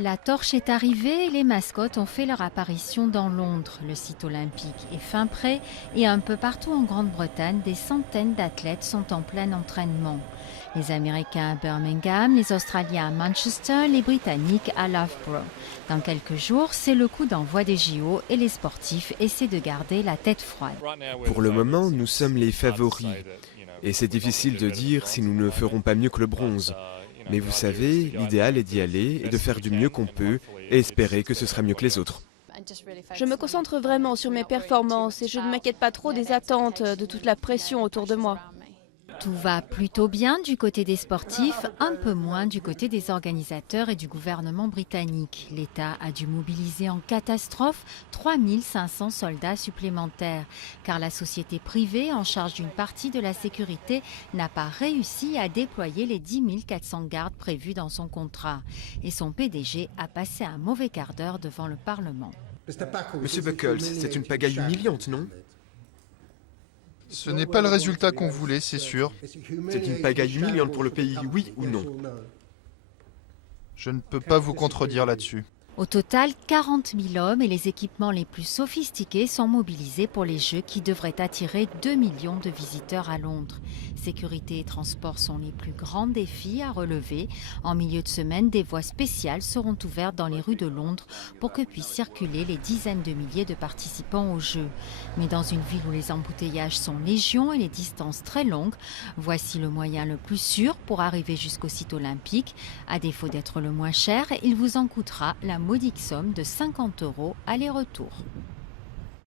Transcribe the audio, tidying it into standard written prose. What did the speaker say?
La torche est arrivée et les mascottes ont fait leur apparition dans Londres. Le site olympique est fin prêt et un peu partout en Grande-Bretagne, des centaines d'athlètes sont en plein entraînement. Les Américains à Birmingham, les Australiens à Manchester, les Britanniques à Loughborough. Dans quelques jours, c'est le coup d'envoi des JO et les sportifs essaient de garder la tête froide. Pour le moment, nous sommes les favoris. Et c'est difficile de dire si nous ne ferons pas mieux que le bronze. Mais vous savez, l'idéal est d'y aller et de faire du mieux qu'on peut et espérer que ce sera mieux que les autres. Je me concentre vraiment sur mes performances et je ne m'inquiète pas trop des attentes, de toute la pression autour de moi. Tout va plutôt bien du côté des sportifs, un peu moins du côté des organisateurs et du gouvernement britannique. L'État a dû mobiliser en catastrophe 3500 soldats supplémentaires, car la société privée en charge d'une partie de la sécurité n'a pas réussi à déployer les 10 400 gardes prévus dans son contrat. Et son PDG a passé un mauvais quart d'heure devant le Parlement. Monsieur Buckles, c'est une pagaille humiliante, non ? Ce n'est pas le résultat qu'on voulait, c'est sûr. C'est une pagaille humiliante pour le pays, oui ou non ? Je ne peux pas vous contredire là-dessus. Au total, 40 000 hommes et les équipements les plus sophistiqués sont mobilisés pour les Jeux qui devraient attirer 2 millions de visiteurs à Londres. Sécurité et transport sont les plus grands défis à relever. En milieu de semaine, des voies spéciales seront ouvertes dans les rues de Londres pour que puissent circuler les dizaines de milliers de participants aux Jeux. Mais dans une ville où les embouteillages sont légion et les distances très longues, voici le moyen le plus sûr pour arriver jusqu'au site olympique. À défaut d'être le moins cher, il vous en coûtera la modique somme de 50 € aller-retour.